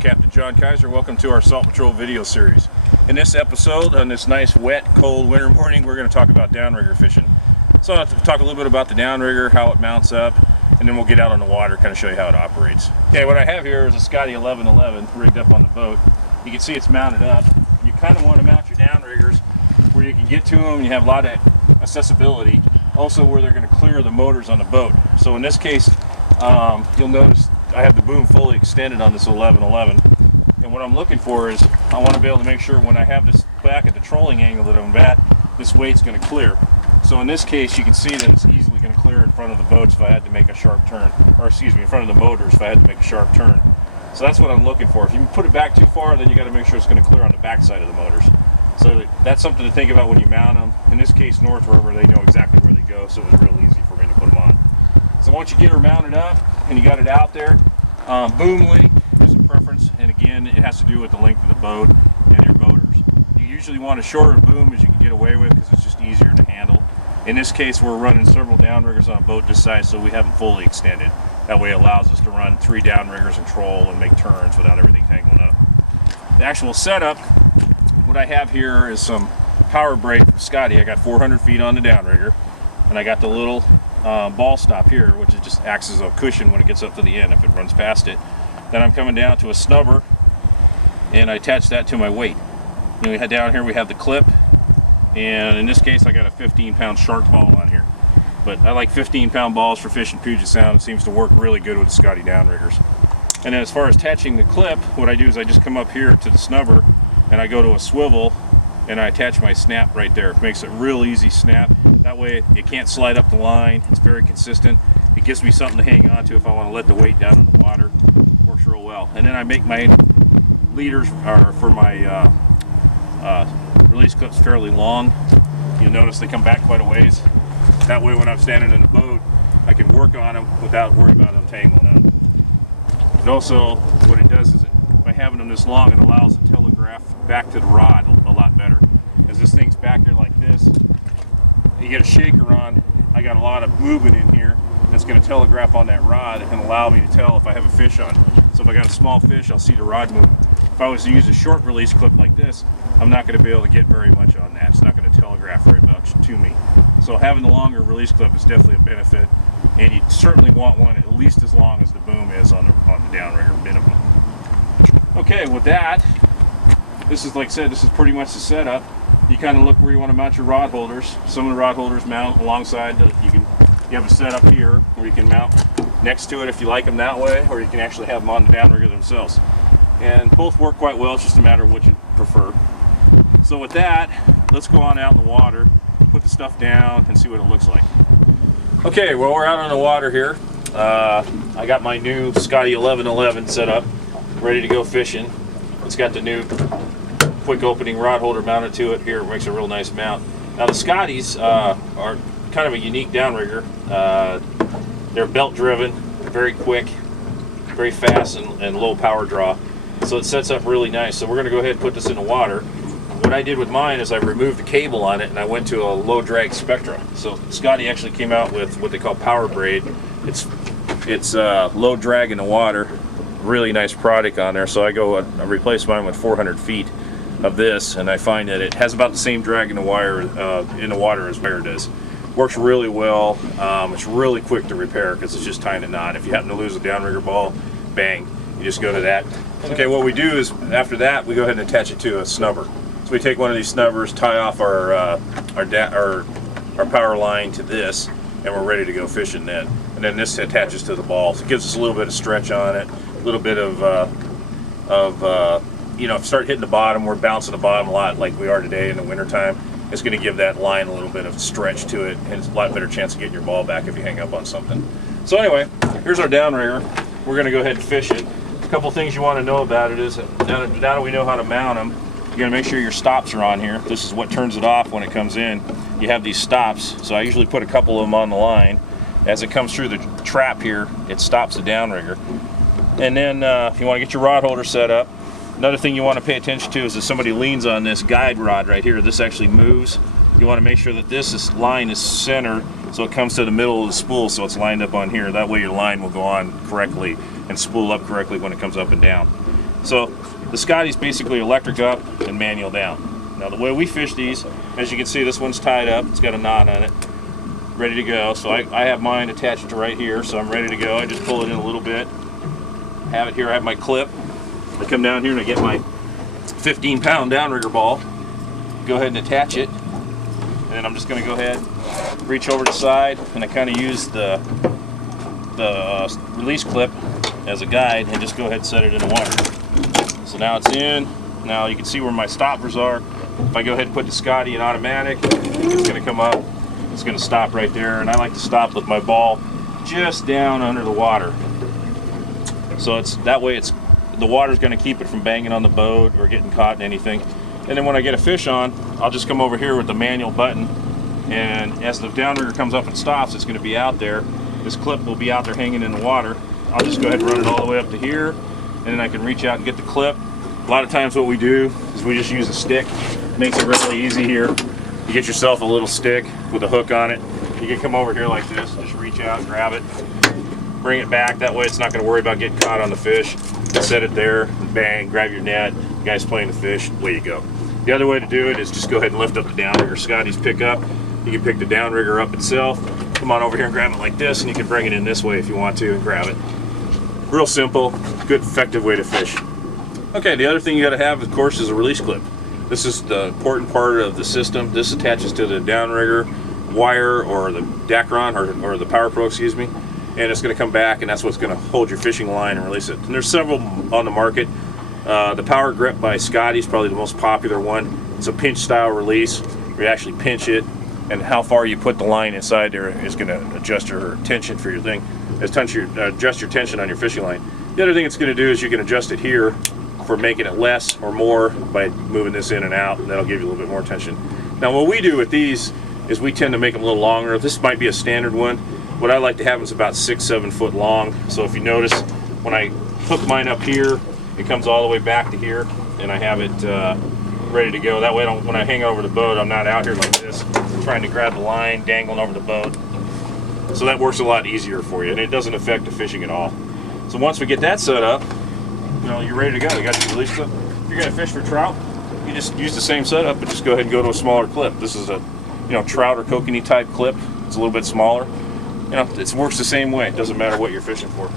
Captain John Kaiser. Welcome to our Salt Patrol video series. In this episode, on this nice, wet, cold winter morning, we're going to talk about downrigger fishing. So I'll talk a little bit about the downrigger, how it mounts up, and then we'll get out on the water, kind of show you how it operates. Okay, what I have here is a Scotty 1111 rigged up on the boat. You can see it's mounted up. You kind of want to mount your downriggers where you can get to them and you have a lot of accessibility. Also where they're going to clear the motors on the boat. So in this case, you'll notice I have the boom fully extended on this 1111. And what I'm looking for is I want to be able to make sure when I have this back at the trolling angle that I'm at, this weight's going to clear. So in this case, you can see that it's easily going to clear in front of the boats if I had to make a sharp turn, or excuse me, in front of the motors if I had to make a sharp turn. So that's what I'm looking for. If you put it back too far, then you got to make sure it's going to clear on the back side of the motors. So that's something to think about when you mount them. In this case, North River, they know exactly where they go, so it was real easy for me to put them on. So once you get her mounted up and you got it out there, boom length is a preference, and again, it has to do with the length of the boat and your motors. You usually want a shorter boom as you can get away with because it's just easier to handle. In this case, we're running several downriggers on a boat this size, so we have them fully extended. That way it allows us to run 3 downriggers and troll and make turns without everything tangling up. The actual setup, what I have here is some power braid from Scotty. I got 400 feet on the downrigger, and I got the little ball stop here, which is just acts as a cushion when it gets up to the end if it runs past it. Then I'm coming down to a snubber, and I attach that to my weight. And we had down here we have the clip, and in this case I got a 15-pound shark ball on here. But I like 15-pound balls for fishing Puget Sound. It seems to work really good with the Scotty Downriggers. And then as far as attaching the clip, what I do is I just come up here to the snubber, and I go to a swivel, and I attach my snap right there. It makes it real easy snap. That way it can't slide up the line. It's very consistent. It gives me something to hang on to if I want to let the weight down in the water. Works real well. And then I make my leaders for my release clips fairly long. You'll notice they come back quite a ways. That way when I'm standing in the boat, I can work on them without worrying about them tangling up. And also what it does is by having them this long, it allows the telegraph back to the rod a lot better. As this thing's back here like this, you get a shaker on, I got a lot of movement in here that's going to telegraph on that rod and allow me to tell if I have a fish on. So if I got a small fish, I'll see the rod move. If I was to use a short release clip like this, I'm not going to be able to get very much on that. It's not going to telegraph very much to me. So having the longer release clip is definitely a benefit, and you certainly want one at least as long as the boom is on the downrigger minimum. Okay, with that, this is, like I said, this is pretty much the setup. You kind of look where you want to mount your rod holders. Some of the rod holders mount alongside. You have a setup here where you can mount next to it if you like them that way, or you can actually have them on the downrigger themselves. And both work quite well. It's just a matter of what you prefer. So with that, let's go on out in the water, put the stuff down, and see what it looks like. Okay, well, we're out on the water here. I got my new Scotty 1111 set up, ready to go fishing. It's got the new quick opening rod holder mounted to it here. It makes a real nice mount. Now the Scotties are kind of a unique downrigger. They're belt driven, very quick, very fast, and low power draw. So it sets up really nice. So we're going to go ahead and put this in the water. What I did with mine is I removed the cable on it and I went to a low drag Spectra. So Scotty actually came out with what they call power braid. It's low drag in the water. Really nice product on there. So I replaced mine with 400 feet of this, and I find that it has about the same drag in the water as wire does. Works really well. It's really quick to repair because it's just tying a knot. If you happen to lose a downrigger ball, bang, you just go to that. Okay, what we do is after that we go ahead and attach it to a snubber. So we take one of these snubbers, tie off our power line to this, and we're ready to go fishing then. And then this attaches to the ball. So it gives us a little bit of stretch on it, a little bit of you know, if you start hitting the bottom, we're bouncing the bottom a lot like we are today in the wintertime. It's going to give that line a little bit of stretch to it, and it's a lot better chance of getting your ball back if you hang up on something. So anyway, here's our downrigger. We're going to go ahead and fish it. A couple things you want to know about it is now that we know how to mount them, you got to make sure your stops are on here. This is what turns it off when it comes in. You have these stops, so I usually put a couple of them on the line. As it comes through the trap here, it stops the downrigger. And then if you want to get your rod holder set up, another thing you want to pay attention to is if somebody leans on this guide rod right here, this actually moves. You want to make sure that this line is centered so it comes to the middle of the spool so it's lined up on here. That way your line will go on correctly and spool up correctly when it comes up and down. So the Scotty's basically electric up and manual down. Now the way we fish these, as you can see, this one's tied up. It's got a knot on it, ready to go. So I have mine attached to right here, so I'm ready to go. I just pull it in a little bit. Have it here. I have my clip. I come down here and I get my 15-pound downrigger ball. Go ahead and attach it. And then I'm just going to go ahead, reach over to the side, and I kind of use the release clip as a guide and just go ahead and set it in the water. So now it's in. Now you can see where my stoppers are. If I go ahead and put the Scotty in automatic, it's going to come up. It's going to stop right there, and I like to stop with my ball just down under the water. So it's that way the water's going to keep it from banging on the boat or getting caught in anything. And then when I get a fish on, I'll just come over here with the manual button, and as the downrigger comes up and stops, it's going to be out there. This clip will be out there hanging in the water. I'll just go ahead and run it all the way up to here, and then I can reach out and get the clip. A lot of times what we do is we just use a stick. It makes it really easy here. You get yourself a little stick with a hook on it. You can come over here like this, just reach out, grab it, bring it back. That way it's not going to worry about getting caught on the fish. Set it there, and bang, grab your net. The guy's playing the fish, away you go. The other way to do it is just go ahead and lift up the downrigger. Scotty's pick up. You can pick the downrigger up itself. Come on over here and grab it like this, and you can bring it in this way if you want to and grab it. Real simple, good, effective way to fish. Okay, the other thing you got to have, of course, is a release clip. This is the important part of the system. This attaches to the downrigger wire or the Dacron or the Power Pro, excuse me, and it's going to come back, and that's what's going to hold your fishing line and release it. And there's several on the market. The Power Grip by Scotty is probably the most popular one. It's a pinch style release where you actually pinch it, and how far you put the line inside there is going to adjust your tension for your thing. Adjust your tension on your fishing line. The other thing it's going to do is you can adjust it here for making it less or more by moving this in and out, and that'll give you a little bit more tension. Now what we do with these is we tend to make them a little longer. This might be a standard one. What I like to have is about 6-7 foot long. So if you notice, when I hook mine up here, it comes all the way back to here, and I have it ready to go. That way when I hang over the boat, I'm not out here like this trying to grab the line, dangling over the boat. So that works a lot easier for you, and it doesn't affect the fishing at all. So once we get that set up, you're ready to go. You got your release clip. If you're going to fish for trout, you just use the same setup, but just go ahead and go to a smaller clip. This is a trout or kokanee type clip. It's a little bit smaller. It works the same way. It doesn't matter what you're fishing for.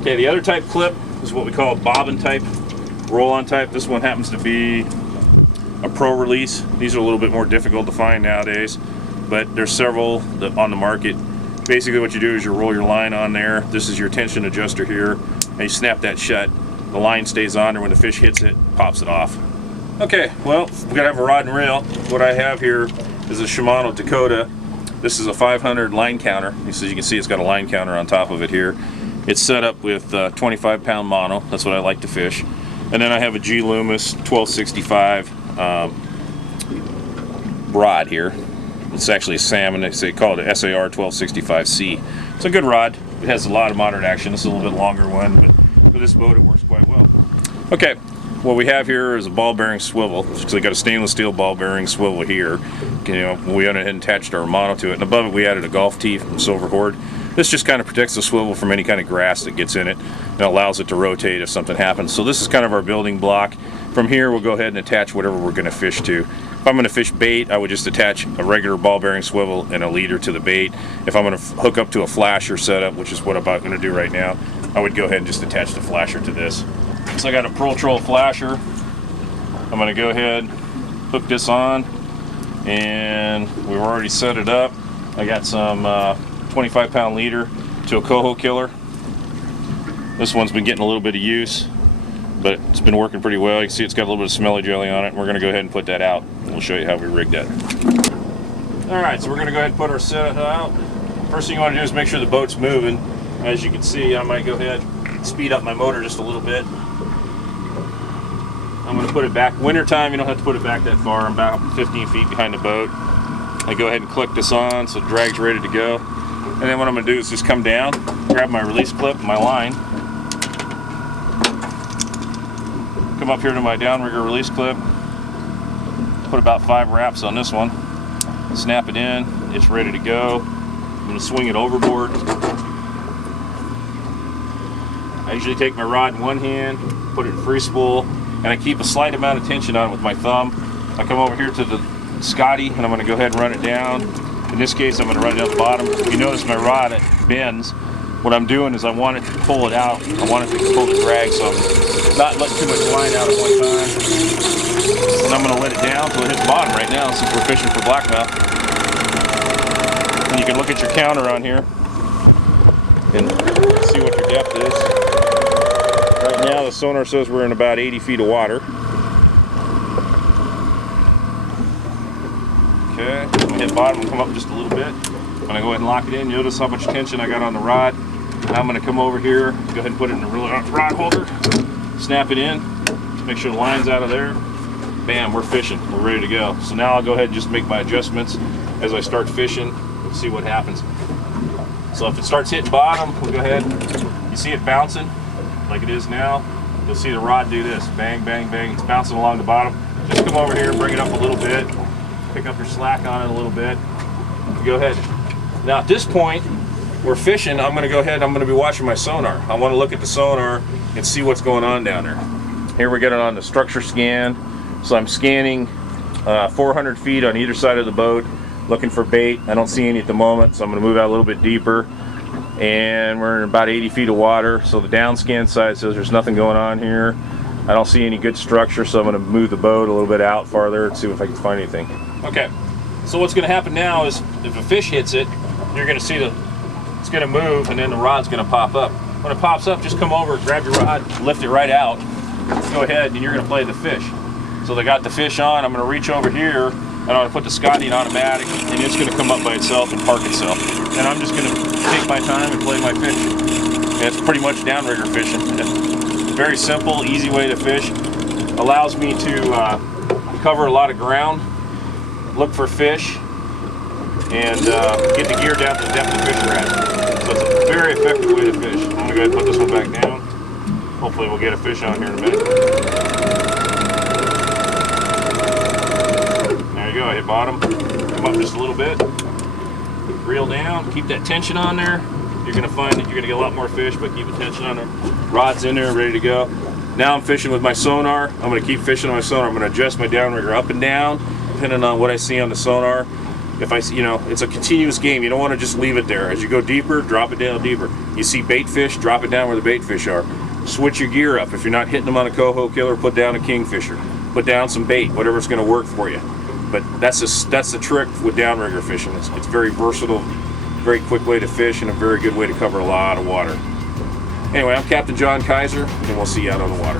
Okay, the other type clip is what we call a bobbin type, roll-on type. This one happens to be a pro release. These are a little bit more difficult to find nowadays, but there's several on the market. Basically what you do is you roll your line on there. This is your tension adjuster here, and you snap that shut. The line stays on there. When the fish hits it, pops it off. Okay, well, we gotta have a rod and reel. What I have here is a Shimano Dakota. This is a 500 line counter. As you can see, it's got a line counter on top of it here. It's set up with 25-pound mono. That's what I like to fish. And then I have a G Loomis 1265 rod here. It's actually a Salmon. They call it an SAR 1265C. It's a good rod. It has a lot of modern action. This is a little bit longer one, but for this boat, it works quite well. Okay, what we have here is a ball bearing swivel. So we got a stainless steel ball bearing swivel here. We went ahead and attached our mono to it, and above it we added a golf tee from Silver Horde. This just kind of protects the swivel from any kind of grass that gets in it, and allows it to rotate if something happens. So this is kind of our building block. From here, we'll go ahead and attach whatever we're going to fish to. If I'm going to fish bait, I would just attach a regular ball bearing swivel and a leader to the bait. If I'm going to hook up to a flasher setup, which is what I'm about going to do right now, I would go ahead and just attach the flasher to this. So I got a Pro Troll flasher. I'm going to go ahead, hook this on, and we've already set it up. I got some 25-pound leader to a coho killer. This one's been getting a little bit of use, but it's been working pretty well. You can see it's got a little bit of smelly jelly on it, and we're going to go ahead and put that out. We'll show you how we rigged that. Alright, so we're going to go ahead and put our set out. First thing you want to do is make sure the boat's moving. As you can see, I might go ahead and speed up my motor just a little bit. I'm going to put it back. Wintertime, you don't have to put it back that far. I'm about 15 feet behind the boat. I go ahead and click this on so the drag's ready to go. And then what I'm going to do is just come down, grab my release clip, my line, come up here to my downrigger release clip, put about 5 wraps on this one, snap it in, it's ready to go. I'm going to swing it overboard. I usually take my rod in one hand, put it in free spool, and I keep a slight amount of tension on it with my thumb. I come over here to the Scotty, and I'm going to go ahead and run it down. In this case, I'm going to run it down the bottom. If you notice my rod, it bends. What I'm doing is I want it to pull it out. I want it to pull the drag, so I'm not letting too much line out at one time. And I'm going to let it down until it hits the bottom right now, since we're fishing for blackmouth. And you can look at your counter on here and see what your depth is. Right now the sonar says we're in about 80 feet of water. Okay, I'm going to hit bottom and come up just a little bit. I'm going to go ahead and lock it in. Notice how much tension I got on the rod. Now I'm going to come over here, go ahead and put it in the rod holder, snap it in, make sure the line's out of there. Bam, we're fishing, we're ready to go. So now I'll go ahead and just make my adjustments as I start fishing and see what happens. So if it starts hitting bottom, we'll go ahead, you see it bouncing like it is now. You'll see the rod do this, bang, bang, bang. It's bouncing along the bottom. Just come over here, bring it up a little bit, pick up your slack on it a little bit. Go ahead. Now at this point, we're fishing. I'm going to go ahead, I'm going to be watching my sonar. I want to look at the sonar and see what's going on down there. Here we get it on the structure scan. So I'm scanning 400 feet on either side of the boat, looking for bait. I don't see any at the moment, so I'm going to move out a little bit deeper. And we're in about 80 feet of water. So the down scan side says there's nothing going on here. I don't see any good structure, so I'm going to move the boat a little bit out farther and see if I can find anything. Okay, so what's going to happen now is if a fish hits it, you're going to see it's going to move, and then the rod's going to pop up. When it pops up, just come over, grab your rod, lift it right out, go ahead, and you're going to play the fish. So they got the fish on. I'm going to reach over here, and I'm going to put the Scotty in automatic, and it's going to come up by itself and park itself. And I'm just going to take my time and play my fish. And it's pretty much downrigger fishing. Very simple, easy way to fish. Allows me to cover a lot of ground, look for fish, and get the gear down to the depth the fish are at. So it's a very effective way to fish. I'm going to go ahead and put this one back down. Hopefully we'll get a fish on here in a minute. There you go, I hit bottom. Come up just a little bit. Reel down, keep that tension on there. You're going to find that you're going to get a lot more fish by keeping tension on there. Rod's in there, ready to go. Now I'm fishing with my sonar. I'm going to keep fishing on my sonar. I'm going to adjust my downrigger up and down, depending on what I see on the sonar. If I see, it's a continuous game. You don't want to just leave it there. As you go deeper, drop it down deeper. You see bait fish, drop it down where the bait fish are. Switch your gear up. If you're not hitting them on a coho killer, put down a kingfisher. Put down some bait, whatever's going to work for you. But that's the trick with downrigger fishing. It's very versatile, very quick way to fish, and a very good way to cover a lot of water. Anyway, I'm Captain John Kaiser, and we'll see you out on the water.